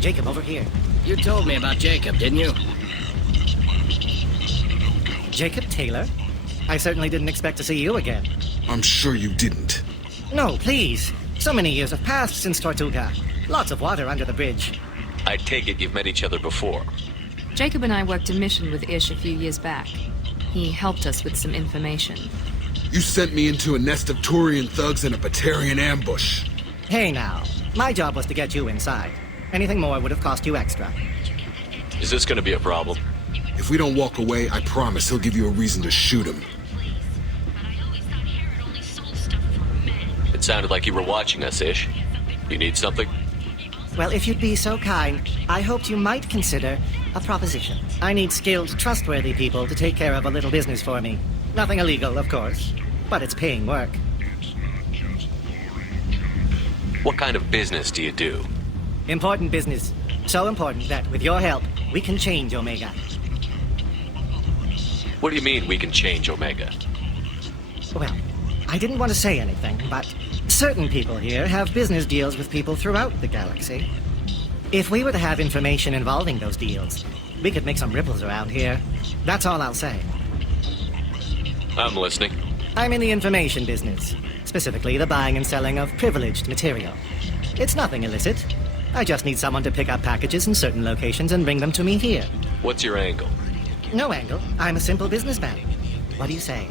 Jacob, over here. You told me about Jacob, didn't you? Jacob Taylor? I certainly didn't expect to see you again. I'm sure you didn't. No, please. So many years have passed since Tortuga. Lots of water under the bridge. I take it you've met each other before. Jacob and I worked a mission with Ish a few years back. He helped us with some information. You sent me into a nest of Turian thugs in a Batarian ambush. Hey now, my job was to get you inside. Anything more would have cost you extra. Is this gonna be a problem? If we don't walk away, I promise he'll give you a reason to shoot him. It sounded like you were watching us, Ish. You need something? Well, if you'd be so kind, I hoped you might consider a proposition. I need skilled, trustworthy people to take care of a little business for me. Nothing illegal, of course, but it's paying work. What kind of business do you do? Important business. So important that, with your help, we can change Omega. What do you mean we can change Omega? Well, I didn't want to say anything, but certain people here have business deals with people throughout the galaxy. If we were to have information involving those deals, we could make some ripples around here. That's all I'll say. I'm listening. I'm in the information business, specifically the buying and selling of privileged material. It's nothing illicit. I just need someone to pick up packages in certain locations and bring them to me here. What's your angle? No angle. I'm a simple businessman. What do you say?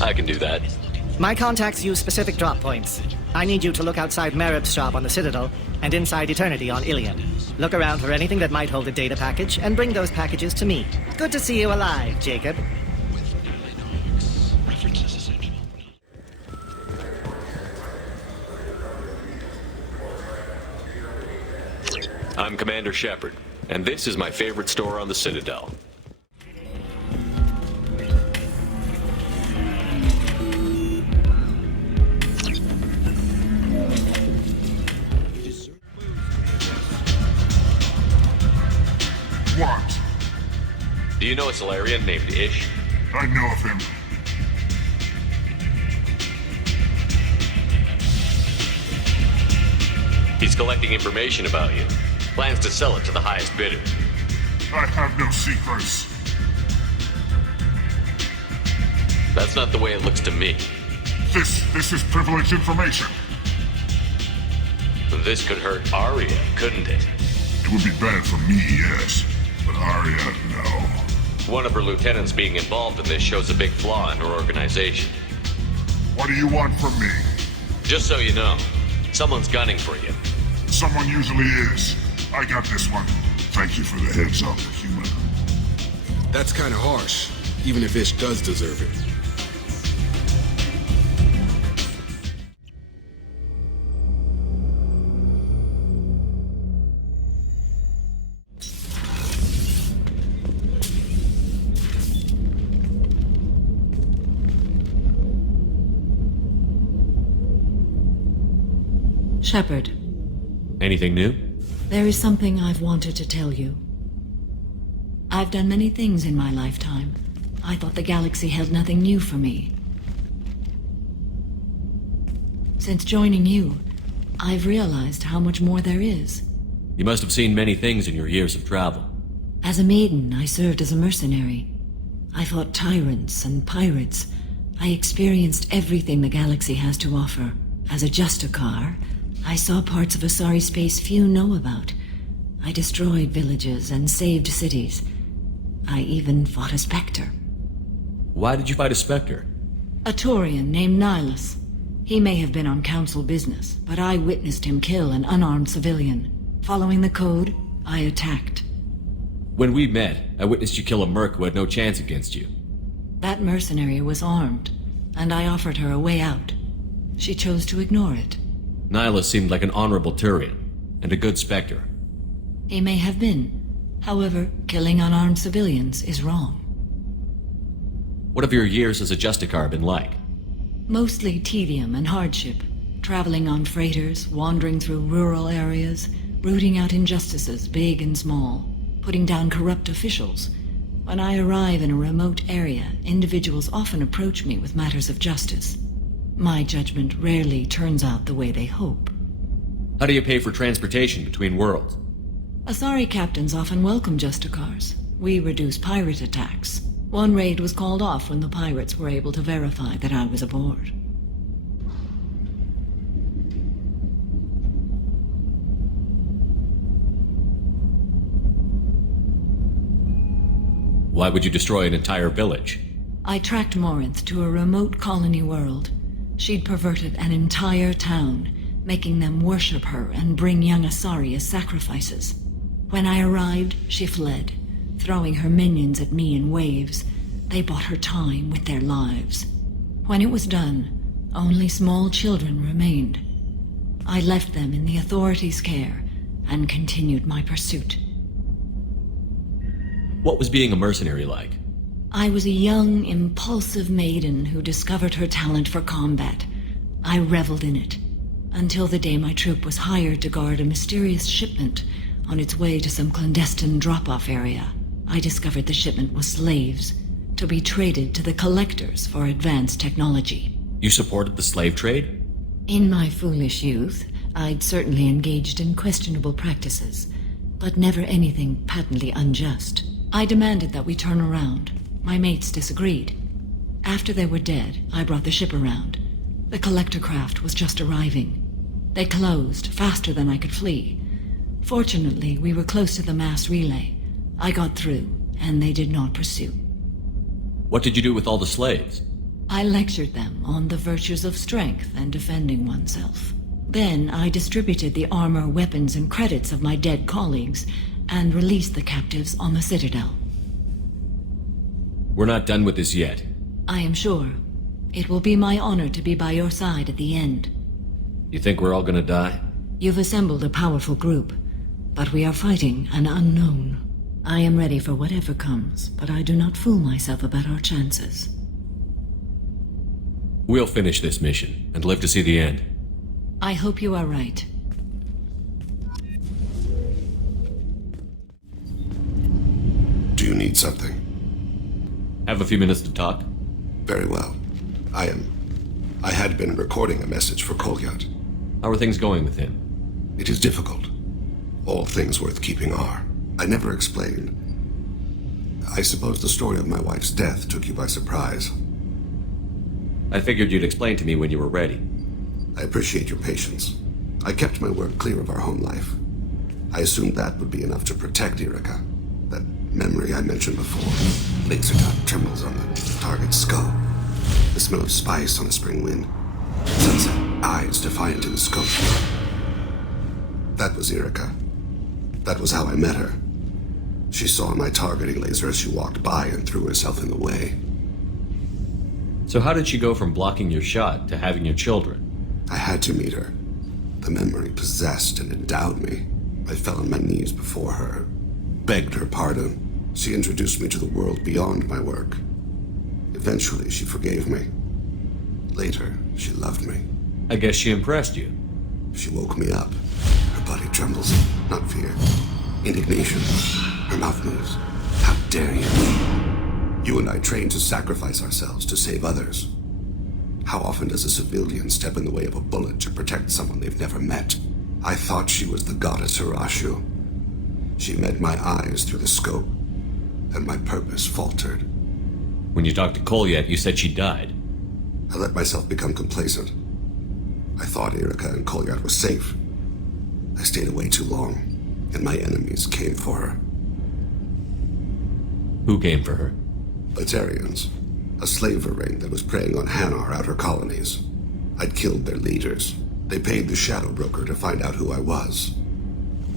I can do that. My contacts use specific drop points. I need you to look outside Merib's shop on the Citadel and inside Eternity on Ilion. Look around for anything that might hold a data package and bring those packages to me. Good to see you alive, Jacob. I'm Commander Shepard, and this is my favorite store on the Citadel. What? Do you know a Solarian named Ish? I know of him. He's collecting information about you. Plans to sell it to the highest bidder. I have no secrets. That's not the way it looks to me. This is privileged information. This could hurt Aria, couldn't it? It would be bad for me, yes. But Arya, no. One of her lieutenants being involved in this shows a big flaw in her organization. What do you want from me? Just so you know, someone's gunning for you. Someone usually is. I got this one. Thank you for the heads up, human. That's kind of harsh, even if Ish does deserve it. Shepard. Anything new? There is something I've wanted to tell you. I've done many things in my lifetime. I thought the galaxy held nothing new for me. Since joining you, I've realized how much more there is. You must have seen many things in your years of travel. As a maiden, I served as a mercenary. I fought tyrants and pirates. I experienced everything the galaxy has to offer. As a Justicar, I saw parts of Asari space few know about. I destroyed villages and saved cities. I even fought a Spectre. Why did you fight a Spectre? A Turian named Nihilus. He may have been on Council business, but I witnessed him kill an unarmed civilian. Following the code, I attacked. When we met, I witnessed you kill a merc who had no chance against you. That mercenary was armed, and I offered her a way out. She chose to ignore it. Nihilus seemed like an honorable Turian, and a good Spectre. He may have been. However, killing unarmed civilians is wrong. What have your years as a Justicar been like? Mostly tedium and hardship. Traveling on freighters, wandering through rural areas, rooting out injustices, big and small, putting down corrupt officials. When I arrive in a remote area, individuals often approach me with matters of justice. My judgment rarely turns out the way they hope. How do you pay for transportation between worlds? Asari captains often welcome Justicars. We reduce pirate attacks. One raid was called off when the pirates were able to verify that I was aboard. Why would you destroy an entire village? I tracked Morinth to a remote colony world. She'd perverted an entire town, making them worship her and bring young Asari as sacrifices. When I arrived, she fled, throwing her minions at me in waves. They bought her time with their lives. When it was done, only small children remained. I left them in the authorities' care and continued my pursuit. What was being a mercenary like? I was a young, impulsive maiden who discovered her talent for combat. I reveled in it, until the day my troop was hired to guard a mysterious shipment on its way to some clandestine drop-off area. I discovered the shipment was slaves, to be traded to the collectors for advanced technology. You supported the slave trade? In my foolish youth, I'd certainly engaged in questionable practices, but never anything patently unjust. I demanded that we turn around. My mates disagreed. After they were dead, I brought the ship around. The collector craft was just arriving. They closed faster than I could flee. Fortunately, we were close to the mass relay. I got through, and they did not pursue. What did you do with all the slaves? I lectured them on the virtues of strength and defending oneself. Then I distributed the armor, weapons, and credits of my dead colleagues and released the captives on the Citadel. We're not done with this yet. I am sure. It will be my honor to be by your side at the end. You think we're all gonna die? You've assembled a powerful group, but we are fighting an unknown. I am ready for whatever comes, but I do not fool myself about our chances. We'll finish this mission and live to see the end. I hope you are right. Do you need something? Have a few minutes to talk? Very well. I had been recording a message for Kolyat. How are things going with him? It is difficult. All things worth keeping are. I never explained. I suppose the story of my wife's death took you by surprise. I figured you'd explain to me when you were ready. I appreciate your patience. I kept my work clear of our home life. I assumed that would be enough to protect Erica. That memory I mentioned before. Laser dot trembles on the target's skull. The smell of spice on a spring wind. Sunset, eyes defiant in the scope. That was Erica. That was how I met her. She saw my targeting laser as she walked by and threw herself in the way. So how did she go from blocking your shot to having your children? I had to meet her. The memory possessed and endowed me. I fell on my knees before her, begged her pardon. She introduced me to the world beyond my work. Eventually, she forgave me. Later, she loved me. I guess she impressed you. She woke me up. Her body trembles, not fear. Indignation. Her mouth moves. How dare you? You and I trained to sacrifice ourselves to save others. How often does a civilian step in the way of a bullet to protect someone they've never met? I thought she was the goddess Hirashu. She met my eyes through the scope, and my purpose faltered. When you talked to Kolyat, you said she died. I let myself become complacent. I thought Erica and Kolyat were safe. I stayed away too long, and my enemies came for her. Who came for her? Batarians. A slaver ring that was preying on Hanar outer colonies. I'd killed their leaders. They paid the Shadow Broker to find out who I was.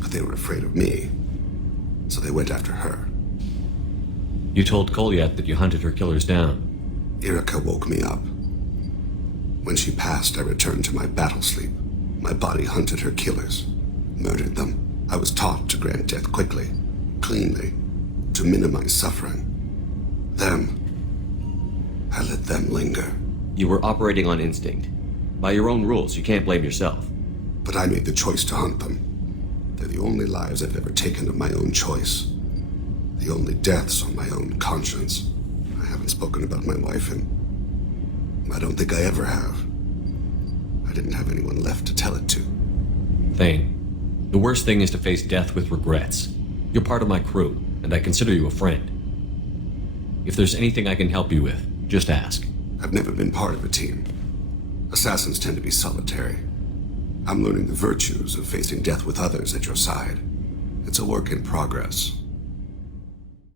But they were afraid of me, so they went after her. You told Kolyat that you hunted her killers down. Erica woke me up. When she passed, I returned to my battle sleep. My body hunted her killers, murdered them. I was taught to grant death quickly, cleanly, to minimize suffering. Them, I let them linger. You were operating on instinct. By your own rules, you can't blame yourself. But I made the choice to hunt them. They're the only lives I've ever taken of my own choice. The only deaths on my own conscience. I haven't spoken about my wife, and I don't think I ever have. I didn't have anyone left to tell it to. Thane, the worst thing is to face death with regrets. You're part of my crew, and I consider you a friend. If there's anything I can help you with, just ask. I've never been part of a team. Assassins tend to be solitary. I'm learning the virtues of facing death with others at your side. It's a work in progress.